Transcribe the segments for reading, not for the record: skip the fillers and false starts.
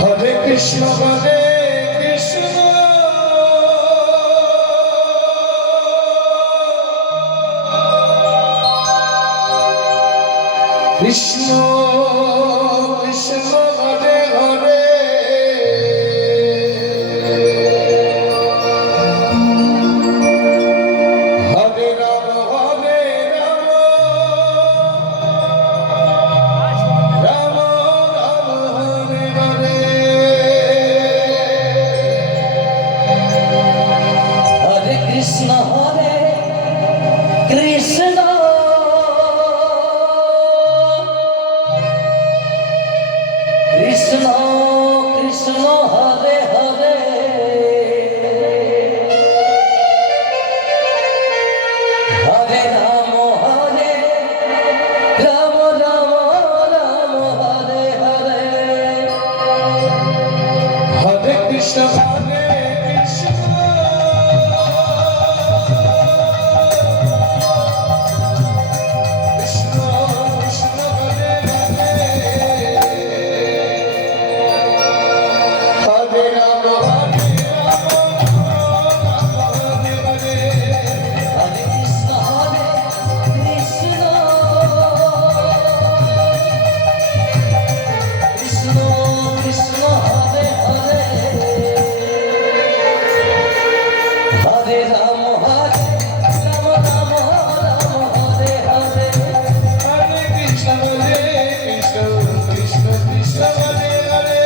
Hare Krishna Hare Krishna Krishna Krishna Hare Hare Hare Ram Ram Ram Hare Hare Hare Krishna Krishna Krishna Krishna Hare Hare Hare Ram Ram Ram Hare Hare Hare Krishna Hare Krishna Krishna Krishna Hare Hare Hare Ram Hare Hare Hare Krishna Krishna Krishna Krishna Hare Hare Hare Ram Ram Ram Hare Hare Hare Krishna Krishna Krishna Krishna Hare Hare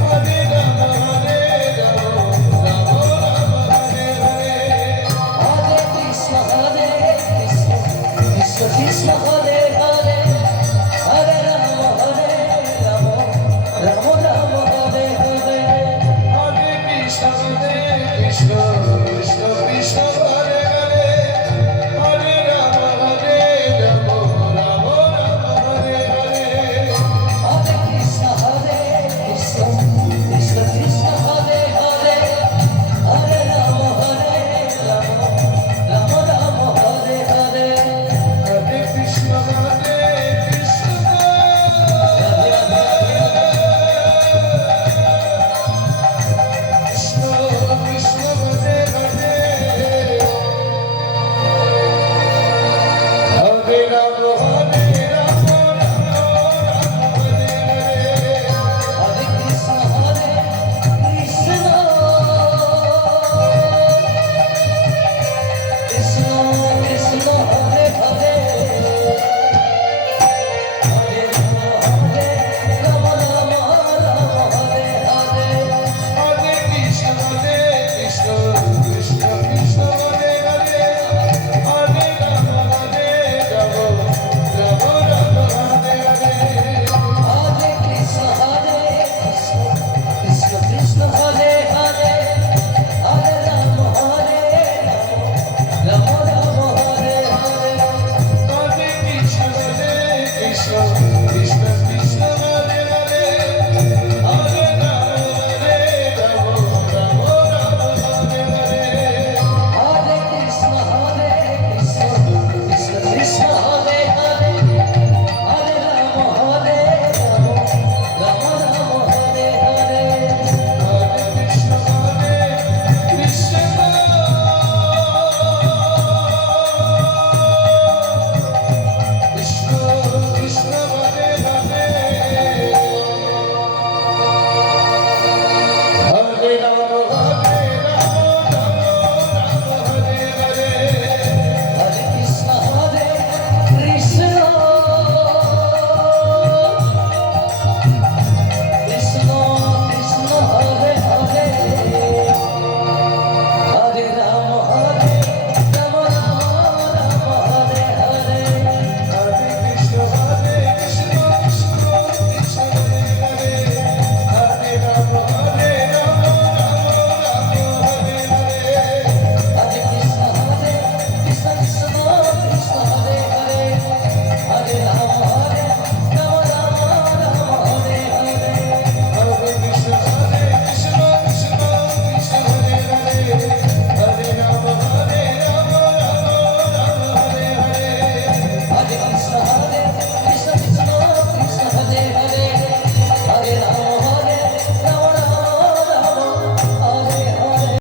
Hare Ram Ram Ram Hare Hare Hare Krishna Krishna Krishna Krishna Hare Hare Hare Ram Ram Ram Ram Hare Hare Hare Krishna Krishna Krishna Krishna Hare Hare Hare Ram Ram Ram Hare Hare Hare Krishna Krishna Krishna Krishna Hare Hare Hare Ram Ram Ram Hare Hare Hare Krishna Krishna Krishna Krishna Hare Hare Hare Ram Ram Hare Hare Hare Krishna Krishna Krishna Krishna Hare Hare Hare Ram Ram Hare Hare Hare Krishna Krishna Krishna Krishna Hare Hare Hare Ram Ram Hare Hare Hare Krishna Krishna Krishna Hare Hare Hare Ram Ram Ram Hare Hare Hare Krishna Krishna Krishna